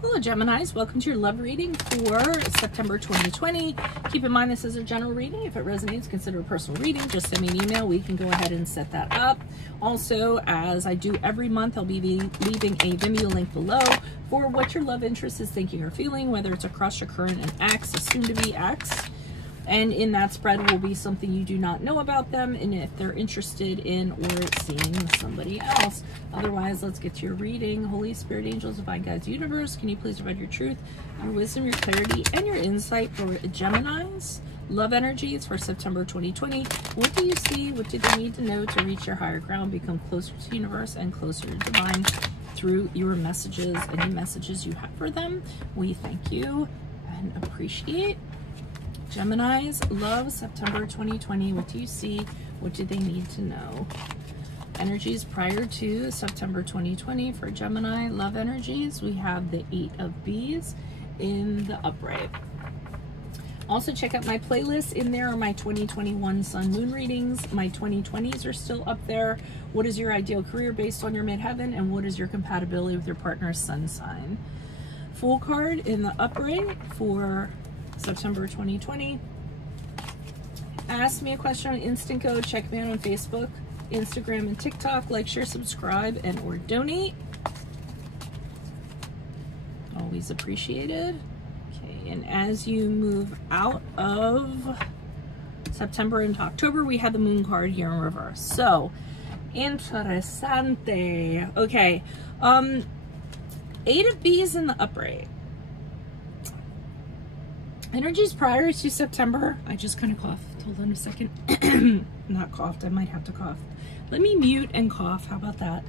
Hello Geminis, welcome to your love reading for September 2020. Keep in mind this is a general reading. If it resonates, consider a personal reading. Just send me an email. We can go ahead and set that up. Also, as I do every month, I'll be leaving a Vimeo link below for what your love interest is thinking or feeling, whether it's a crush, a current, an ex, a soon-to-be ex. And in that spread will be something you do not know about them and if they're interested in or seeing somebody else. Otherwise, let's get to your reading. Holy Spirit, angels, divine guides, universe, can you please provide your truth, your wisdom, your clarity, and your insight for Geminis? Love energies for September 2020. What do you see? What do they need to know to reach your higher ground, become closer to the universe and closer to divine through your messages, any messages you have for them? We thank you and appreciate. Geminis, love, September 2020. What do you see? What do they need to know? Energies prior to September 2020 for Gemini, love energies. We have the 8 of Bees in the upright. Also check out my playlist. In there are my 2021 Sun Moon readings. My 2020s are still up there. What is your ideal career based on your midheaven? And what is your compatibility with your partner's sun sign? Fool card in the upright for September 2020. Ask me a question on Instant Code. Check me out on Facebook, Instagram, and TikTok. Like, share, subscribe, and or donate. Always appreciated. Okay, and as you move out of September into October, we had the moon card here in reverse. So, interessante. Okay, 8 of Bees in the upright. Energies prior to September. I just kind of coughed. Hold on a second. Not coughed. I might have to cough. Let me mute and cough. How about that?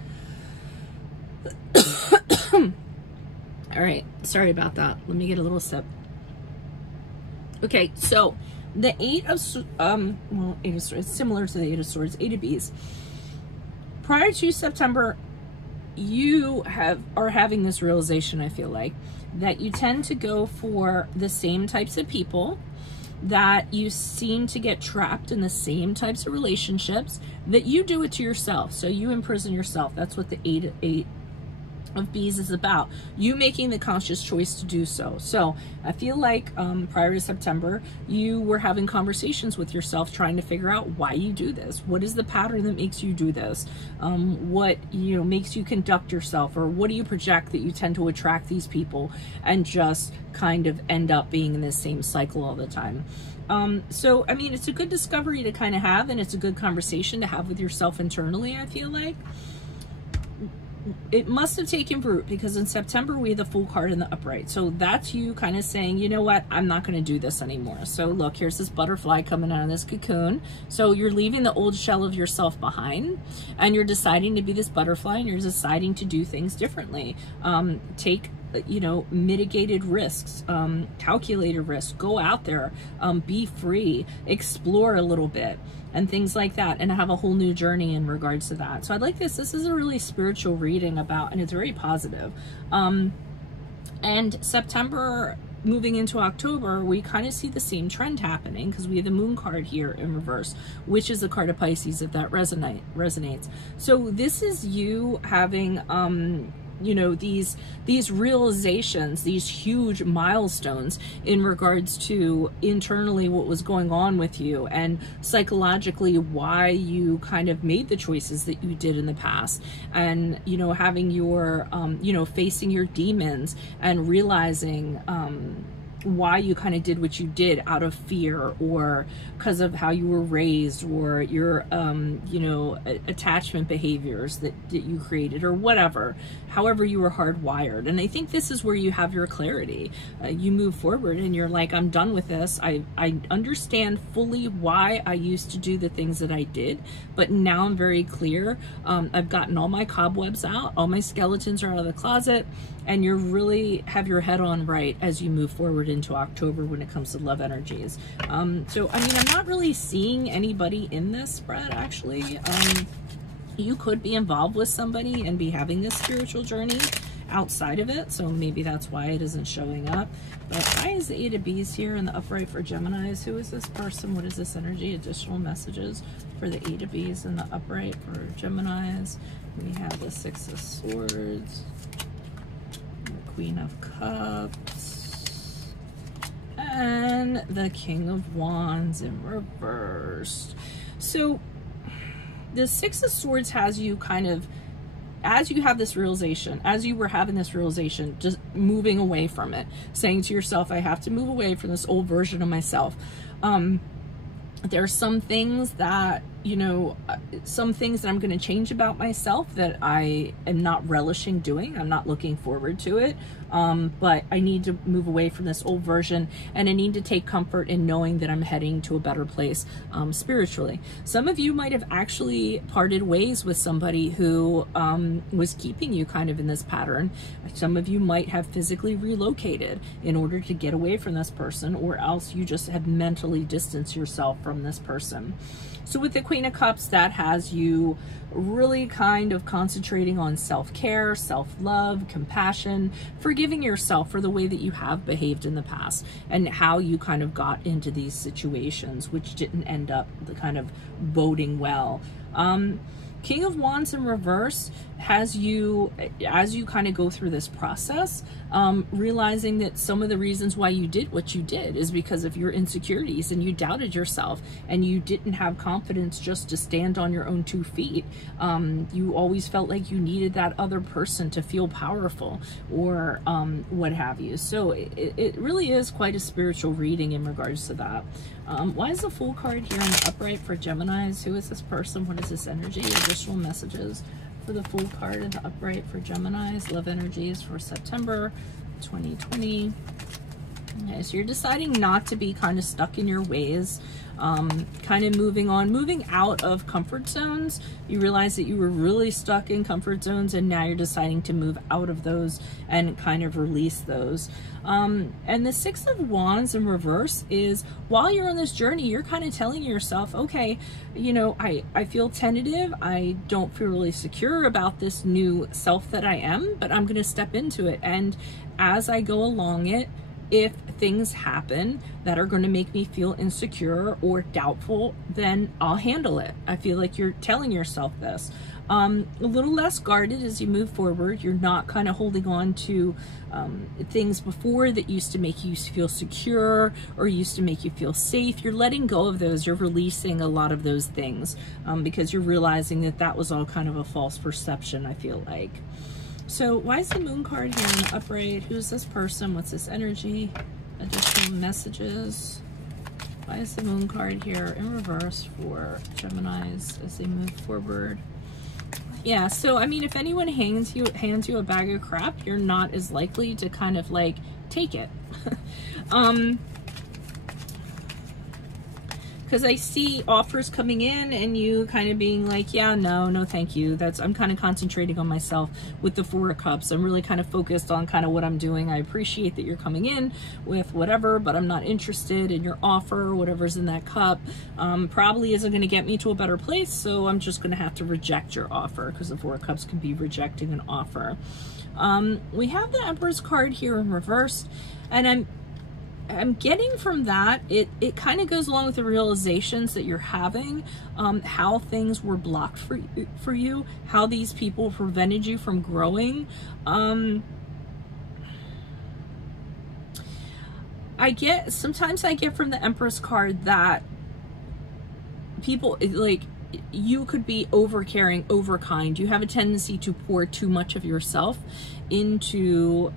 All right. Sorry about that. Let me get a little sip. Okay. So the 8 of, well, 8 of Swords, it's similar to the 8 of Swords, 8 of Bees. Prior to September, you are having this realization, I feel like, that you tend to go for the same types of people, that you seem to get trapped in the same types of relationships, that you do it to yourself. So you imprison yourself. That's what the 8 of Bees is about. You making the conscious choice to do so. So I feel like prior to September, you were having conversations with yourself, trying to figure out why you do this. What is the pattern that makes you do this? What, you know, makes you conduct yourself, or what do you project that you tend to attract these people and just kind of end up being in this same cycle all the time? So, I mean, it's a good discovery to kind of have, and it's a good conversation to have with yourself internally, I feel like. It must have taken root because in September we had the Fool card in the upright. So that's you kind of saying, you know what, I'm not going to do this anymore. So look, here's this butterfly coming out of this cocoon. So you're leaving the old shell of yourself behind and you're deciding to be this butterfly, and you're deciding to do things differently. Take, you know, mitigated risks, calculated risks, go out there, be free, explore a little bit, and things like that, and have a whole new journey in regards to that. So I like this. This is a really spiritual reading about, and it's very positive. And September moving into October, we kind of see the same trend happening because we have the moon card here in reverse, which is the card of Pisces, if that resonates. So this is you having, you know, these realizations, these huge milestones in regards to internally what was going on with you, and psychologically why you kind of made the choices that you did in the past, and, you know, having your, you know, facing your demons and realizing, why you kind of did what you did out of fear, or because of how you were raised, or your you know, attachment behaviors that you created, or whatever, however you were hardwired. And I think this is where you have your clarity. You move forward and you're like, I'm done with this. I understand fully why I used to do the things that I did, but now I'm very clear. I've gotten all my cobwebs out, all my skeletons are out of the closet, and you really have your head on right as you move forward into October when it comes to love energies. So, I mean, I'm not really seeing anybody in this spread, actually. You could be involved with somebody and be having this spiritual journey outside of it, so maybe that's why it isn't showing up. But why is the 8 of Bees here in the upright for Geminis? Who is this person? What is this energy? Additional messages for the 8 of Bees in the upright for Geminis. We have the 6 of Swords, Queen of Cups, and the King of Wands in reverse. So the Six of Swords has you kind of, as you have this realization, as you were having this realization, just moving away from it, saying to yourself, I have to move away from this old version of myself. There are some things that, you know, some things that I'm going to change about myself that I am not relishing doing. I'm not looking forward to it. But I need to move away from this old version, and I need to take comfort in knowing that I'm heading to a better place spiritually. Some of you might have actually parted ways with somebody who was keeping you kind of in this pattern. Some of you might have physically relocated in order to get away from this person, or else you just have mentally distanced yourself from this person. So with the Queen of Cups, that has you really kind of concentrating on self-care, self-love, compassion, forgiving yourself for the way that you have behaved in the past and how you kind of got into these situations, which didn't end up the kind of boding well. King of Wands in reverse has you, as you kind of go through this process, realizing that some of the reasons why you did what you did is because of your insecurities, and you doubted yourself, and you didn't have confidence just to stand on your own 2 feet. You always felt like you needed that other person to feel powerful, or what have you. So it really is quite a spiritual reading in regards to that. Why is the Fool card here in the upright for Geminis? Who is this person? What is this energy? Additional messages for the Fool card in the upright for Geminis. Love energies for September 2020. Okay, so you're deciding not to be kind of stuck in your ways, kind of moving on, moving out of comfort zones. You realize that you were really stuck in comfort zones, and now you're deciding to move out of those and kind of release those. And the Six of Wands in reverse is, while you're on this journey, you're kind of telling yourself, okay, you know, I feel tentative. I don't feel really secure about this new self that I am, but I'm going to step into it. And as I go along it, if things happen that are going to make me feel insecure or doubtful, then I'll handle it. I feel like you're telling yourself this. A little less guarded as you move forward. You're not kind of holding on to things before that used to make you feel secure or used to make you feel safe. You're letting go of those. You're releasing a lot of those things because you're realizing that that was all kind of a false perception, I feel like. So why is the Moon card here in the upright? Who's this person? What's this energy? Additional messages. Why is the Moon card here in reverse for Geminis as they move forward? Yeah, so I mean, if anyone hands you a bag of crap, you're not as likely to kind of like take it. Because I see offers coming in and you kind of being like, yeah, no, thank you. I'm kind of concentrating on myself with the Four of Cups. I'm really kind of focused on kind of what I'm doing. I appreciate that you're coming in with whatever, but I'm not interested in your offer, whatever's in that cup. Probably isn't going to get me to a better place, so I'm just going to have to reject your offer, because the Four of Cups can be rejecting an offer. We have the Emperor's card here in reverse, and I'm getting from that, it kind of goes along with the realizations that you're having, how things were blocked for you, how these people prevented you from growing. Sometimes I get from the Empress card that people, like, you could be overcaring, overkind. You have a tendency to pour too much of yourself into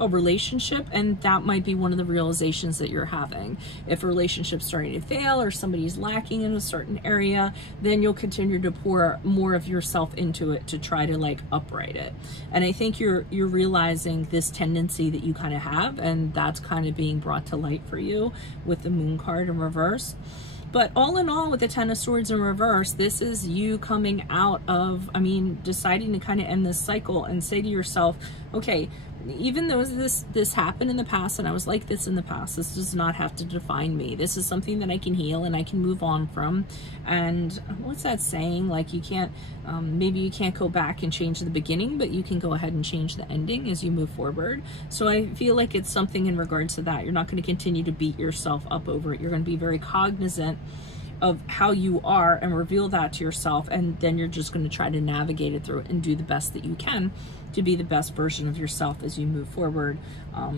a relationship, and that might be one of the realizations that you're having. If a relationship's starting to fail or somebody's lacking in a certain area, then you'll continue to pour more of yourself into it to try to like upright it. And I think you're realizing this tendency that you kind of have, and that's kind of being brought to light for you with the Moon card in reverse. But all in all, with the Ten of Swords in reverse, this is you coming out of, I mean, deciding to kind of end this cycle and say to yourself, okay, even though this happened in the past and I was like this in the past, this does not have to define me. This is something that I can heal and I can move on from. And what's that saying? Like, you can't, maybe you can't go back and change the beginning, but you can go ahead and change the ending as you move forward. So I feel like it's something in regards to that. You're not going to continue to beat yourself up over it. You're going to be very cognizant of how you are and reveal that to yourself, and then you're just going to try to navigate it through it and do the best that you can to be the best version of yourself as you move forward,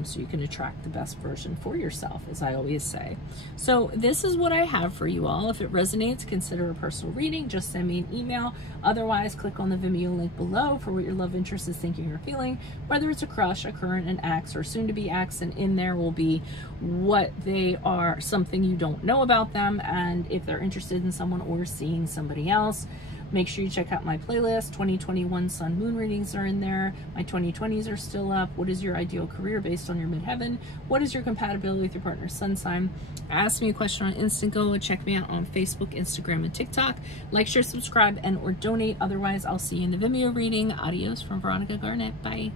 so you can attract the best version for yourself, as I always say. So this is what I have for you all. If it resonates, consider a personal reading. Just send me an email. Otherwise, click on the Vimeo link below for what your love interest is thinking or feeling, whether it's a crush, a current, an ex, or soon to be ex, and in there will be what they are, something you don't know about them, and if they're interested in someone or seeing somebody else. Make sure you check out my playlist. 2021 Sun Moon readings are in there. My 2020s are still up. What is your ideal career based on your midheaven? What is your compatibility with your partner's sun sign? Ask me a question on Instant Go. Check me out on Facebook, Instagram, and TikTok. Like, share, subscribe, and or donate. Otherwise, I'll see you in the Vimeo reading. Adios from Veronica Garnett. Bye.